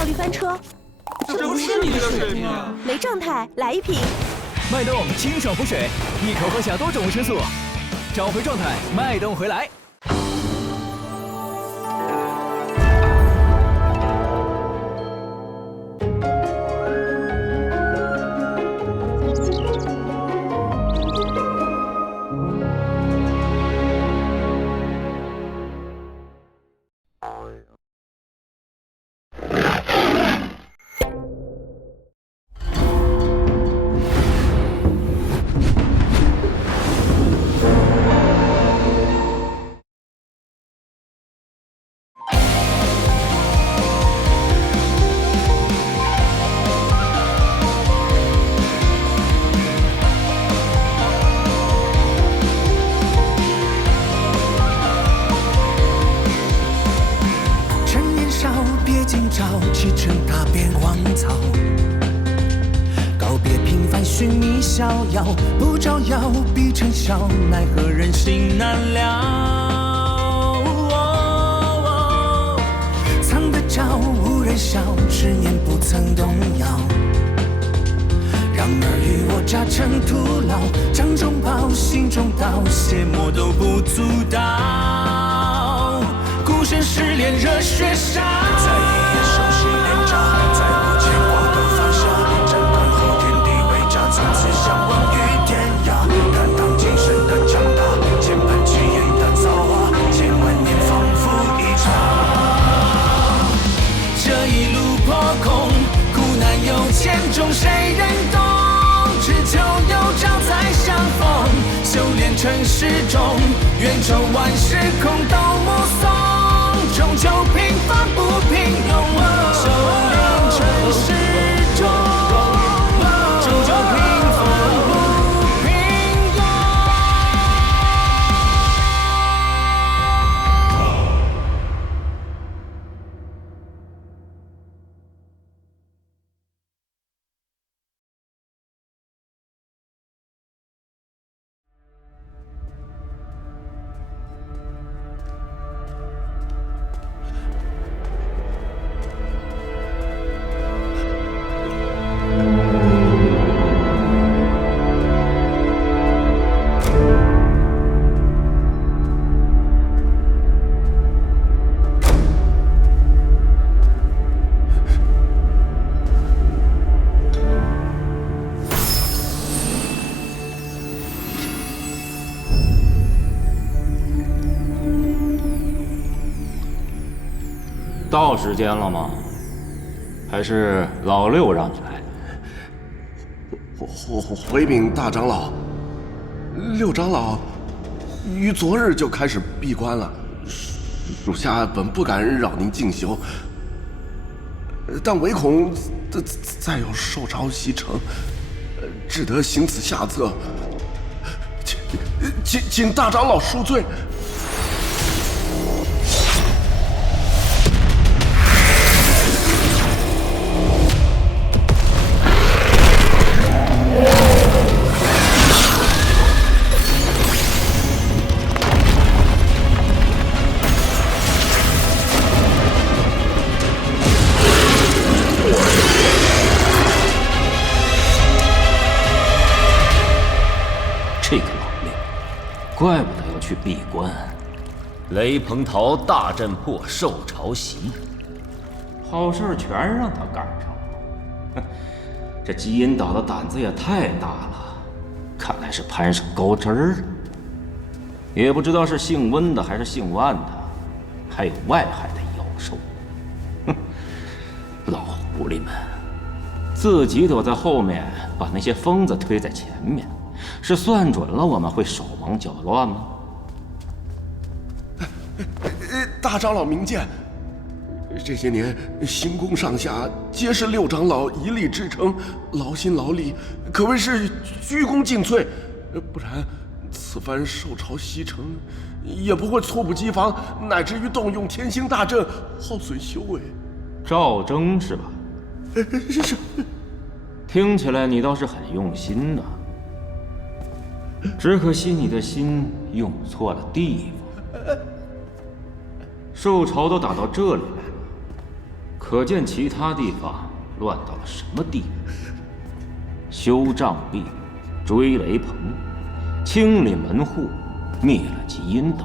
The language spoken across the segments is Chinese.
效率翻车。这不是你的水平啊！雷正太，来一瓶。脉动清爽补水，一口喝下多种维生素，找回状态，脉动回来。启程踏遍荒草，告别平凡，寻觅逍遥，不招摇必尘嚣，奈何人心难料。藏得着无人晓，执念不曾动摇，让尔虞我诈成徒劳，掌中宝，心中刀，邪魔都不足道。孤身失恋热血烧，在一夜熟悉连招，在无见过的放下，斩断后天地为家，从此相忘于天涯。敢当今生的强大，千般奇艳的造化，千万年仿佛一场。这一路破空，苦难有千种，谁人懂？只求有朝再相逢，修炼成始终，愿周万事空都目送。终究平凡不平庸，修炼成始终，终究平凡不平庸。到时间了吗？还是老六让你来的？回禀大长老，六长老于昨日就开始闭关了，属下本不敢扰您静修，但唯恐再有受潮袭城，只得行此下策，请大长老恕罪。这个老六，怪不得要去闭关。雷鹏桃大阵破，受潮袭，好事全让他赶上了。哼，这基因岛的胆子也太大了，看来是攀上高枝儿了。也不知道是姓温的还是姓万的，还有外海的妖兽。哼，老狐狸们，自己躲在后面，把那些疯子推在前面。是算准了我们会手忙脚乱吗？大长老明鉴，这些年行宫上下皆是六长老一力支撑，劳心劳力，可谓是鞠躬尽瘁。不然此番受潮袭城，也不会猝不及防，乃至于动用天星大阵耗损修为。赵征是吧？是。听起来你倒是很用心呐。只可惜你的心用错了地方。受潮都打到这里来了，可见其他地方乱到了什么地步。修障壁，追雷棚，清理门户，灭了极阴斗。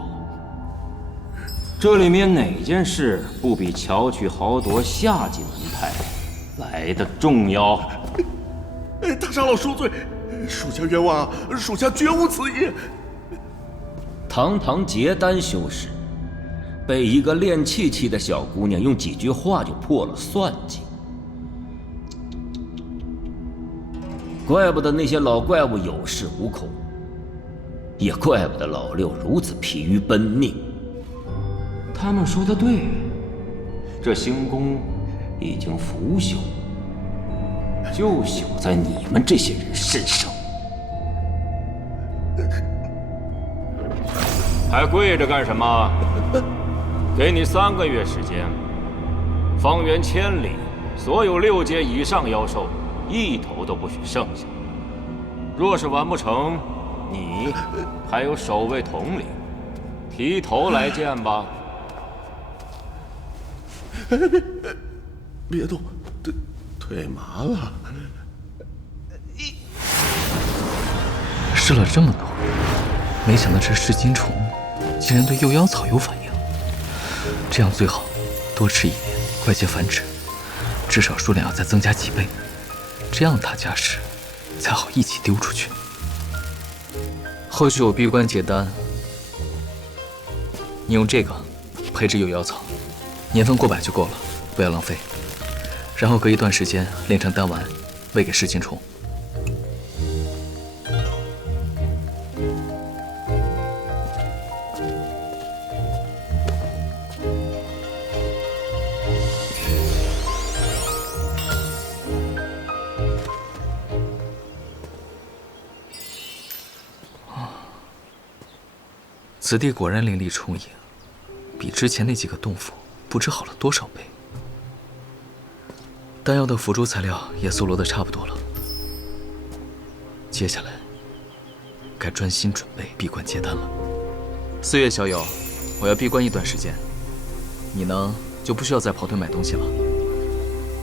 这里面哪件事不比巧取豪夺下级门派来的重要？大长老恕罪，属下冤枉，属下绝无此意。堂堂结丹修士，被一个练气气的小姑娘用几句话就破了算计。怪不得那些老怪物有恃无恐，也怪不得老六如此疲于奔命。他们说的对，这星宫已经腐朽，就朽在你们这些人身上。还跪着干什么？给你3个月时间，方圆1000里，所有6阶以上妖兽一头都不许剩下。若是完不成，你还有守卫统领，提头来见吧。别动，腿麻了。试了这么多，没想到这噬金虫竟然对幼妖草有反应。这样最好多吃一点，怪些繁殖，至少数量要再增加几倍，这样大家时才好一起丢出去。后续我闭关结丹，你用这个配置幼妖草，年份过百就够了，不要浪费。然后隔一段时间炼成丹丸，喂给噬金虫。此地果然灵力充盈，比之前那几个洞府不知好了多少倍。丹药的辅助材料也搜罗的差不多了，接下来该专心准备闭关结丹了。4月小友，我要闭关一段时间，你呢就不需要再跑腿买东西了。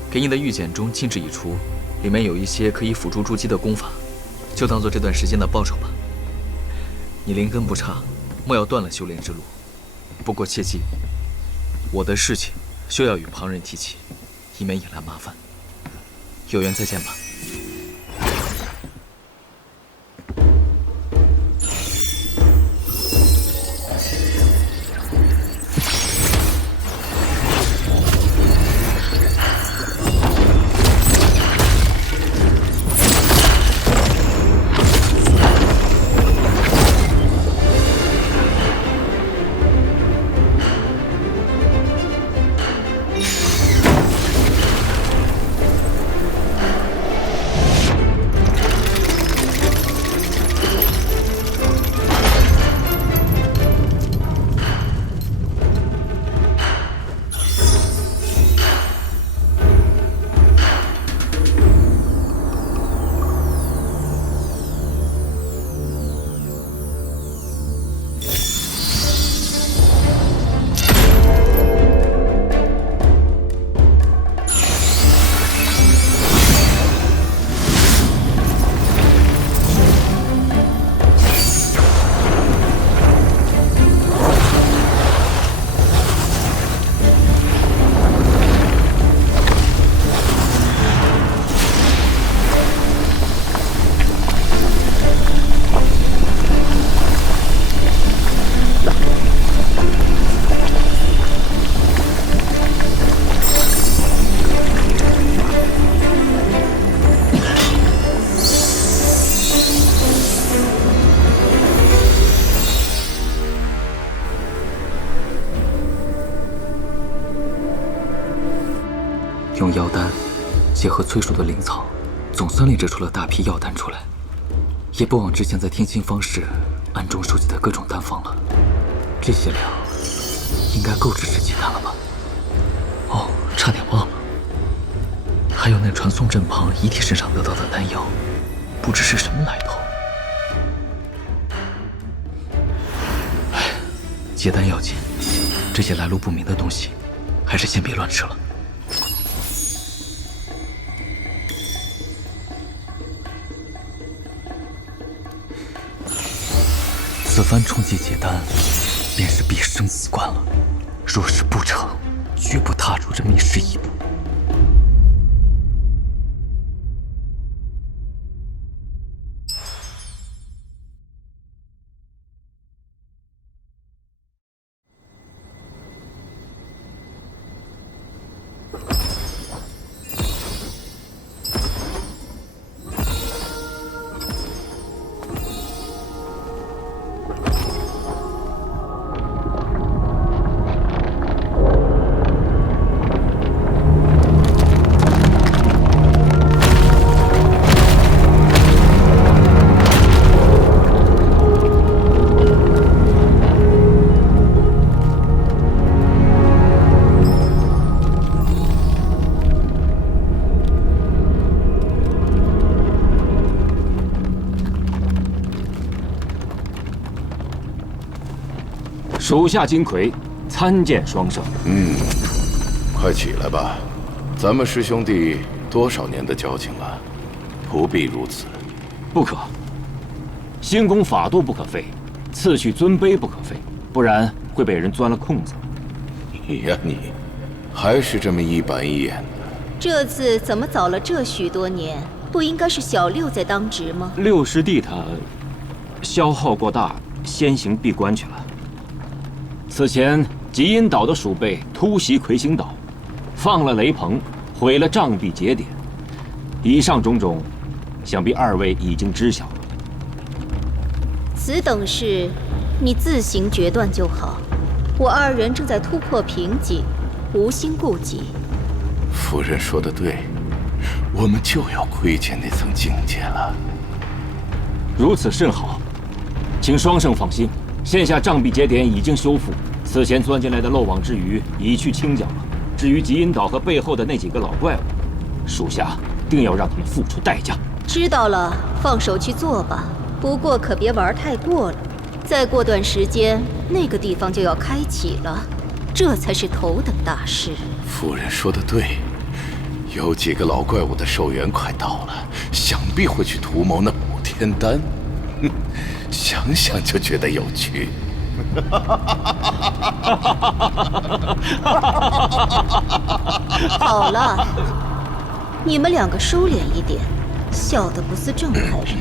给你的玉简中禁制已出，里面有一些可以辅助筑基的功法，就当做这段时间的报酬吧。你灵根不差，莫要断了修炼之路。不过切记，我的事情休要与旁人提起，以免引来麻烦。有缘再见吧。用药丹结合催熟的灵草，总算炼制出了大批药丹出来，也不枉之前在天星方室暗中收集的各种丹方了。这些量应该够支持结丹了吧？哦，差点忘了，还有那传送阵旁遗体身上得到的丹药，不知是什么来头。唉，结丹要紧，这些来路不明的东西，还是先别乱吃了。此番冲击结丹，便是必生死关了。若是不成，绝不踏出这密室一步。属下金魁参见双圣。快起来吧，咱们师兄弟多少年的交情了，不必如此。不可，兴功法度不可废，赐去尊卑不可废，不然会被人钻了空子。你呀你，还是这么一板一眼的。这次怎么早了这许多年？不应该是小六在当值吗？六师弟他消耗过大，先行闭关去了。此前极阴岛的鼠辈突袭魁星岛，放了雷鹏，毁了障壁节点。以上种种，想必二位已经知晓了。此等事，你自行决断就好。我二人正在突破瓶颈，无心顾及。夫人说的对，我们就要窥见那层境界了。如此甚好，请双圣放心。线下障壁节点已经修复，此前钻进来的漏网之鱼已去清剿了。至于极阴岛和背后的那几个老怪物，属下定要让他们付出代价。知道了，放手去做吧。不过可别玩太过了，再过段时间，那个地方就要开启了，这才是头等大事。夫人说的对，有几个老怪物的寿元快到了，想必会去图谋那补天丹。想想就觉得有趣。好了，你们两个收敛一点，笑得不似正派人。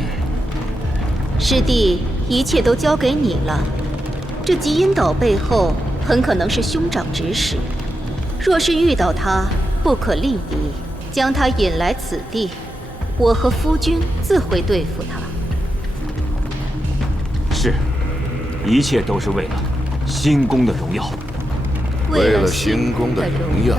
师弟，一切都交给你了。这极阴岛背后很可能是兄长指使，若是遇到他，不可力敌，将他引来此地，我和夫君自会对付他。是，一切都是为了星宫的荣耀。为了星宫的荣耀。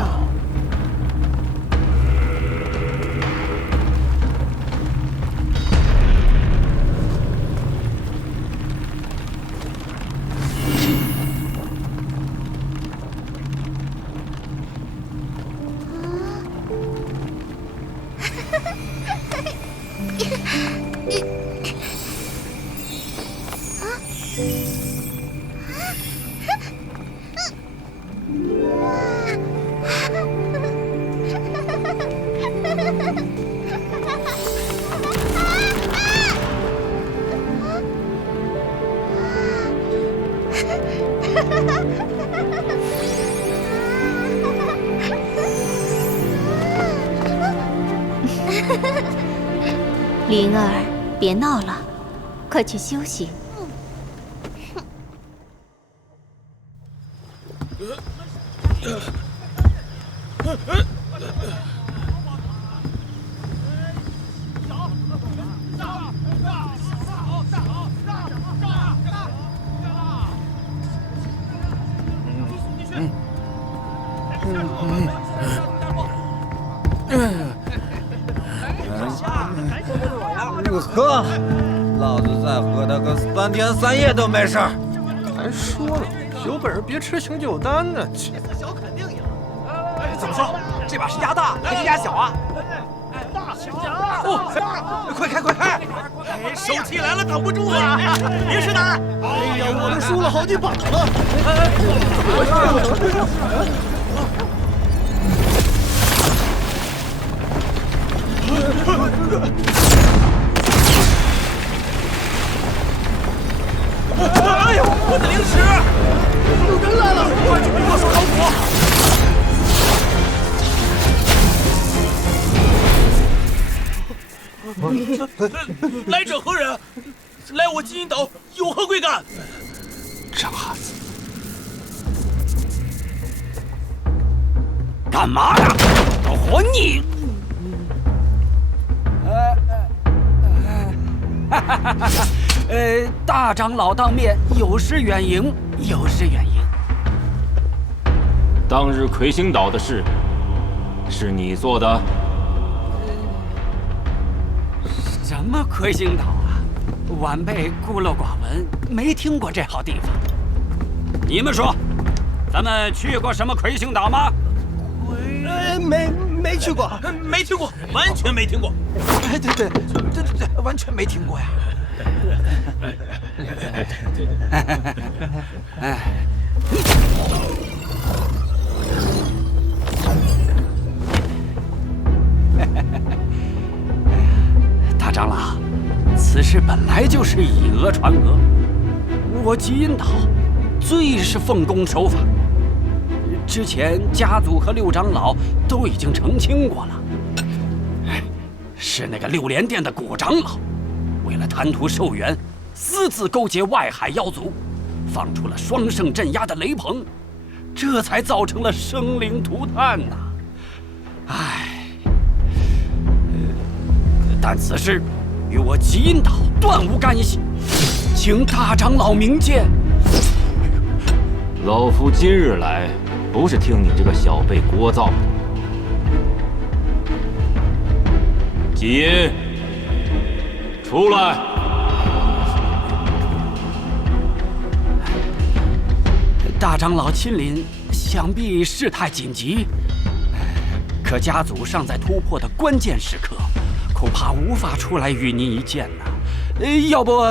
灵儿，别闹了，快去休息。喝，老子再喝他个3天3夜都没事儿。还说呢，有本事别吃醒酒丹呢！切，小肯定赢。怎么说？这把是压大还是压小啊？大小哦，快开快开！手气来了，挡不住啊！别是胆！哎呀，我都输了好几把了。怎么回事？来者何人？来我金银岛有何贵干？渣子，干嘛呢？活你！大长老当面，有失远迎，有失远迎。当日魁星岛的事，是你做的？什么魁星岛啊？晚辈孤陋寡闻，没听过这好地方。你们说，咱们去过什么魁星岛吗？没去过，没听过，完全没听过。哎，对，完全没听过呀。大长老，此事本来就是以讹传讹，我极阴岛最是奉公守法。之前家族和六长老都已经澄清过了，是那个六莲殿的古长老，为了贪图寿元，私自勾结外海妖族，放出了双圣镇压的雷鹏，这才造成了生灵涂炭呐！但此事与我极阴岛断无干系，请大长老明鉴。老夫今日来，不是听你这个小辈聒噪的。吉阴，出来！大长老亲临，想必事态紧急，可家族尚在突破的关键时刻，恐怕无法出来与您一见呐。要不，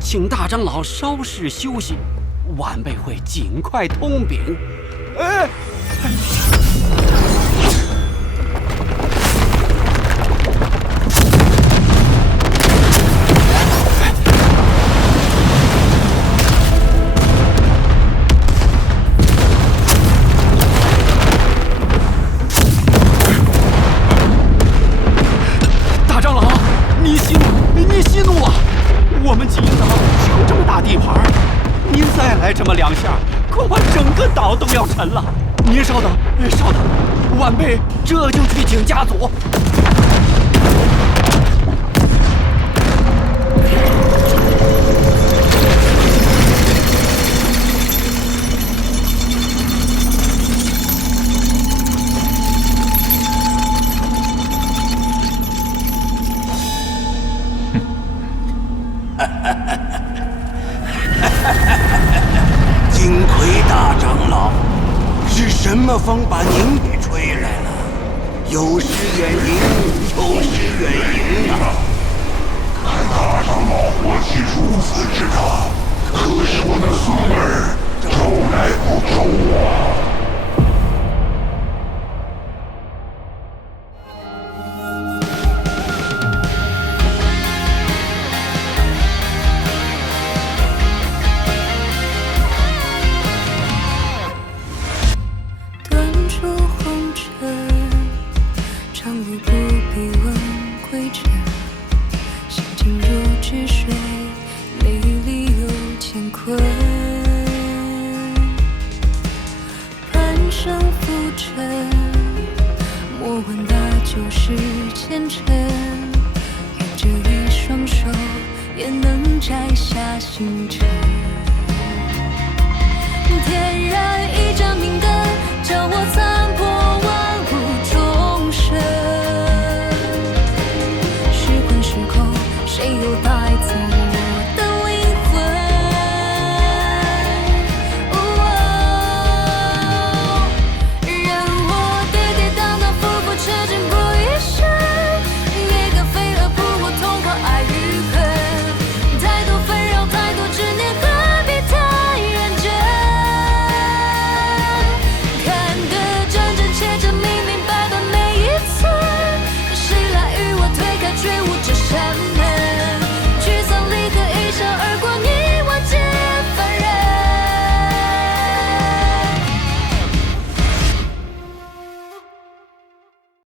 请大长老稍事休息，晚辈会尽快通禀。大长老，你息怒了！我们极阴岛就这么大地盘，您再来这么两下，恐怕整个岛都要沉了。您稍等，晚辈这就去请家祖。金魁大长老，是什么风把您给吹来了？有失远迎，有失远迎啊！看大长老火气如此之大，可是我的孙儿招来不周啊！也能摘下星辰。天